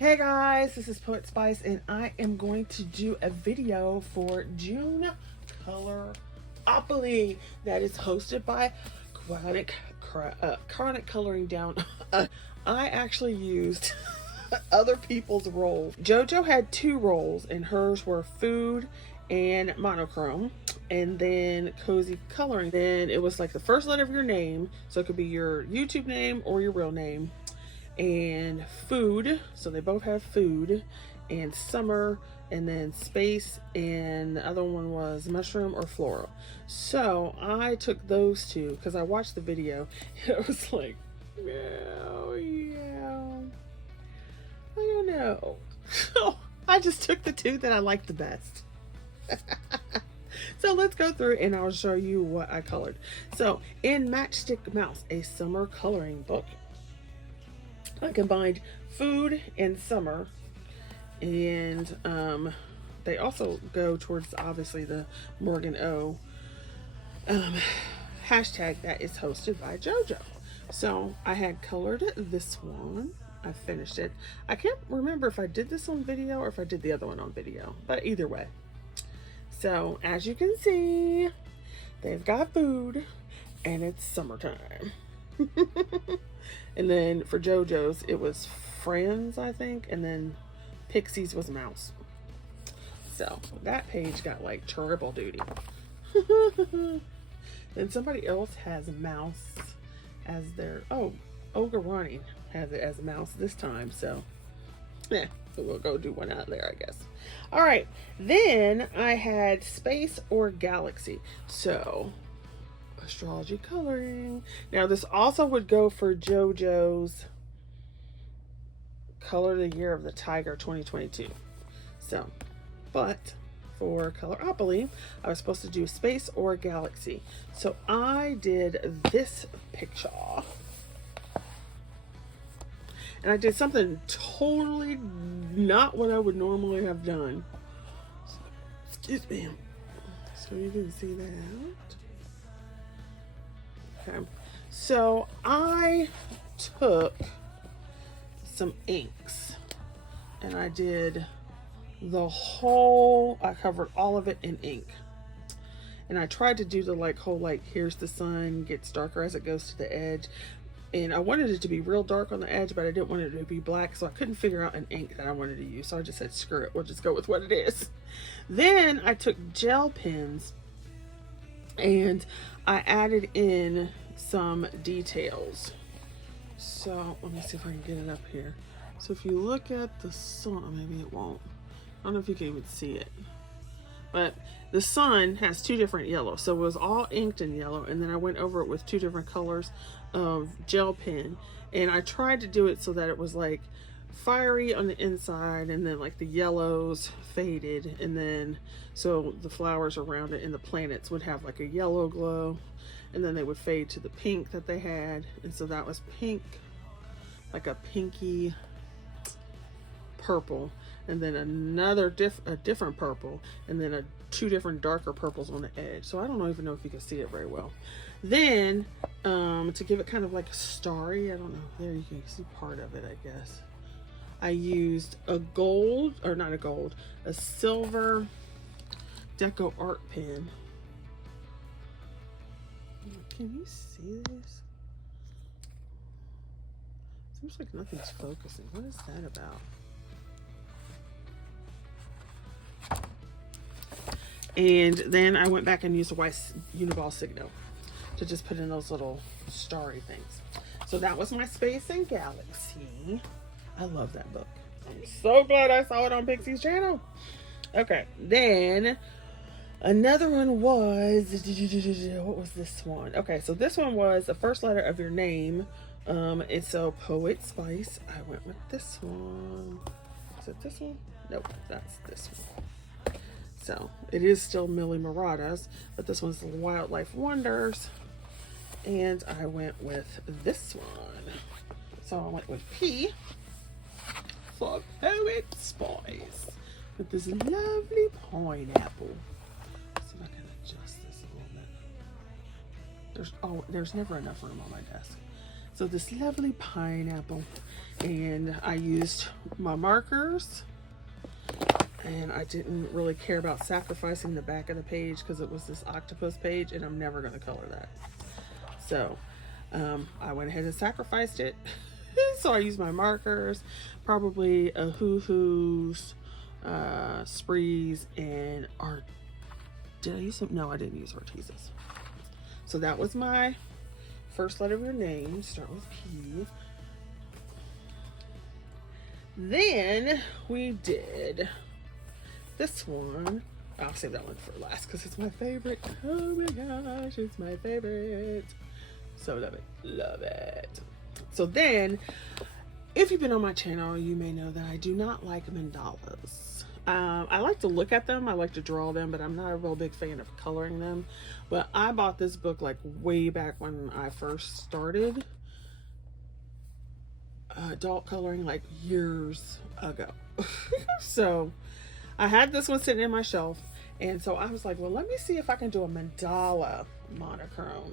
Hey guys, this is Poet Spice and I am going to do a video for June Coloring that is hosted by Chronic Coloring Down. I actually used other people's rolls. JoJo had 2 rolls and hers were food and monochrome, and then cozy coloring. Then it was like the first letter of your name, so it could be your YouTube name or your real name, and food, so they both have food, and summer, and then space, and the other one was mushroom or floral. So I took those 2 because I watched the video and it was like, yeah, I don't know. So I just took the 2 that I liked the best. So let's go through and I'll show you what I colored. So in Matchstick Mouse, a summer coloring book, I combined food and summer, and they also go towards obviously the Morgan O hashtag that is hosted by JoJo. So I had colored this one. I finished it. I can't remember if I did this on video or if I did the other one on video, but either way. So as you can see, they've got food and it's summertime. And then for JoJo's, it was friends, I think, and then Pixie's was mouse. So that page got like triple duty. Then somebody else has mouse as their, Olga Ronnie has it as a mouse this time, so yeah, we'll go do one out there, I guess. All right, then I had space or galaxy. So Astrology Coloring. Now this also would go for JoJo's Color the Year of the Tiger 2022. So, but for Coloropoly, I was supposed to do space or galaxy. So I did this picture. And I did something totally not what I would normally have done. So, excuse me. So you didn't see that. Okay, so I took some inks and I did the whole, I covered all of it in ink. And I tried to do the whole here's the sun, gets darker as it goes to the edge. And I wanted it to be real dark on the edge, but I didn't want it to be black, so I couldn't figure out an ink that I wanted to use. So I just said, screw it, we'll just go with what it is. Then I took gel pens and I added in some details. So let me see if I can get it up here. So if you look at the sun, maybe it won't. I don't know if you can even see it. But the sun has 2 different yellows. So it was all inked in yellow, and then I went over it with 2 different colors of gel pen. And I tried to do it so that it was like fiery on the inside, and then like the yellows faded, and then so the flowers around it and the planets would have like a yellow glow, and then they would fade to the pink that they had. And so that was pink, like a pinky purple, and then another different purple, and then 2 different darker purples on the edge. So I don't even know if you can see it very well. Then to give it kind of like a starry, I don't know, there you can see part of it, I guess. I used a gold, or not a gold, a silver deco art pen. Can you see this? Seems like nothing's focusing. What is that about? And then I went back and used a white Uniball Signo to just put in those little starry things. So that was my Space and Galaxy. I love that book. I'm so glad I saw it on Pixie's channel. Okay, then another one was, what was this one? Okay, so this one was the first letter of your name. And so Poet Spice, I went with this one. Is it this one? Nope, that's this one. So it is still Millie Murata's, but this one's Wildlife Wonders. And I went with this one. So I went with P for Poet Spice with this lovely pineapple. See if I can adjust this a little bit. There's never enough room on my desk. So this lovely pineapple, and I used my markers, and I didn't really care about sacrificing the back of the page because it was this octopus page, and I'm never going to color that. So I went ahead and sacrificed it. So I used my markers, probably a Hoo-Hoo's, Sprees, and did I use some? No, I didn't use Arteeza's. So that was my first letter of your name. Start with P. Then we did this one. I'll save that one for last because it's my favorite. Oh my gosh, it's my favorite. So love it. Love it. So then, if you've been on my channel, you may know that I do not like mandalas. I like to look at them. I like to draw them, but I'm not a real big fan of coloring them. But I bought this book like way back when I first started adult coloring, like years ago. So I had this one sitting in my shelf, and so I was like, well, let me see if I can do a mandala monochrome.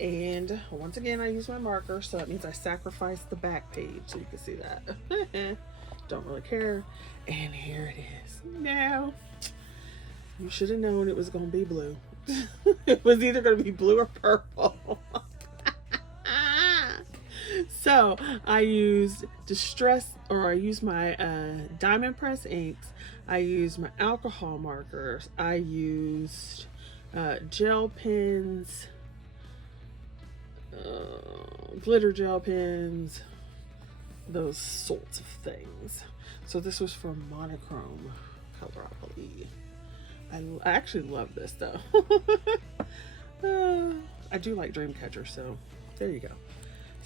And once again, I use my marker, so that means I sacrificed the back page so you can see that. Don't really care. And here it is. Now, you should have known it was going to be blue. It was either going to be blue or purple. So I used I used my diamond press inks. I used my alcohol markers. I used gel pens, glitter gel pens, those sorts of things. So this was for monochrome coloropathy. I actually love this though. I do like Dreamcatcher, so there you go.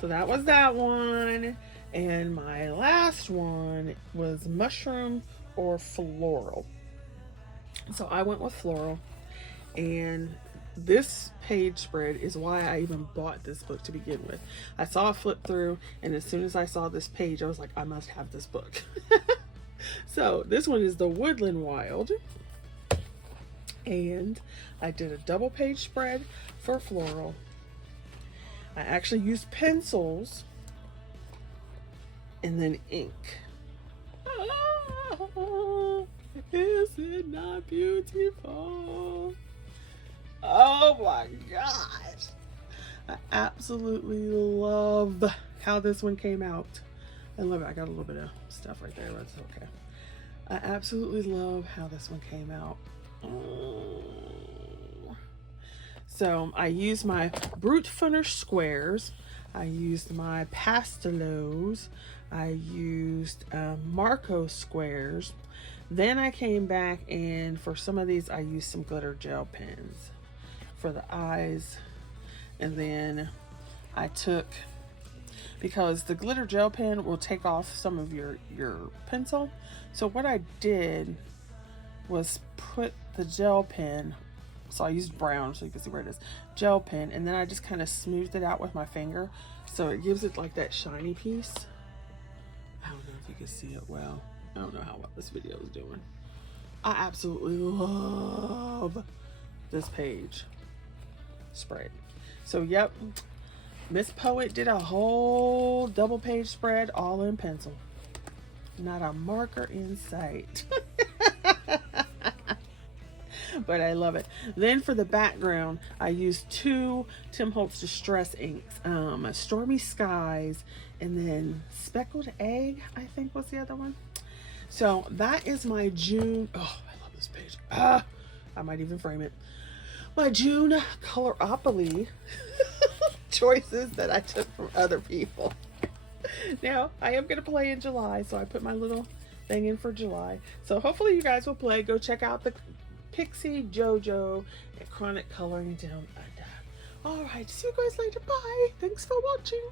So that was that one. And my last one was mushroom or floral. So I went with floral, and this page spread is why I even bought this book to begin with. I saw it flip through, and as soon as I saw this page, I was like, I must have this book. So this one is the Woodland Wild, and I did a double page spread for floral. I actually used pencils and then ink. Oh, is it not beautiful? Oh my gosh. I absolutely love how this one came out. I love it. I got a little bit of stuff right there. That's okay. I absolutely love how this one came out. Oh. So I used my Brute Finish squares. I used my Pastelos. I used Marco squares. Then I came back, and for some of these I used some glitter gel pens for the eyes. And then I took, because the glitter gel pen will take off some of your pencil. So what I did was put the gel pen, so I used brown so you can see where it is, gel pen, and then I just kind of smoothed it out with my finger, so it gives it like that shiny piece. I don't know if you can see it well. I don't know how well this video is doing. I absolutely love this page spread. So yep, Miss Poet did a whole double page spread all in pencil. Not a marker in sight. But I love it. Then for the background, I used two Tim Holtz Distress inks, Stormy Skies, and then Speckled Egg, I think was the other one. So that is my June. Oh, I love this page. I might even frame it. My June Coloropathy choices that I took from other people. Now, I am going to play in July, so I put my little thing in for July. So hopefully you guys will play. Go check out the Pixie, JoJo, and Chronic Coloring Down Under. Alright, see you guys later. Bye. Thanks for watching.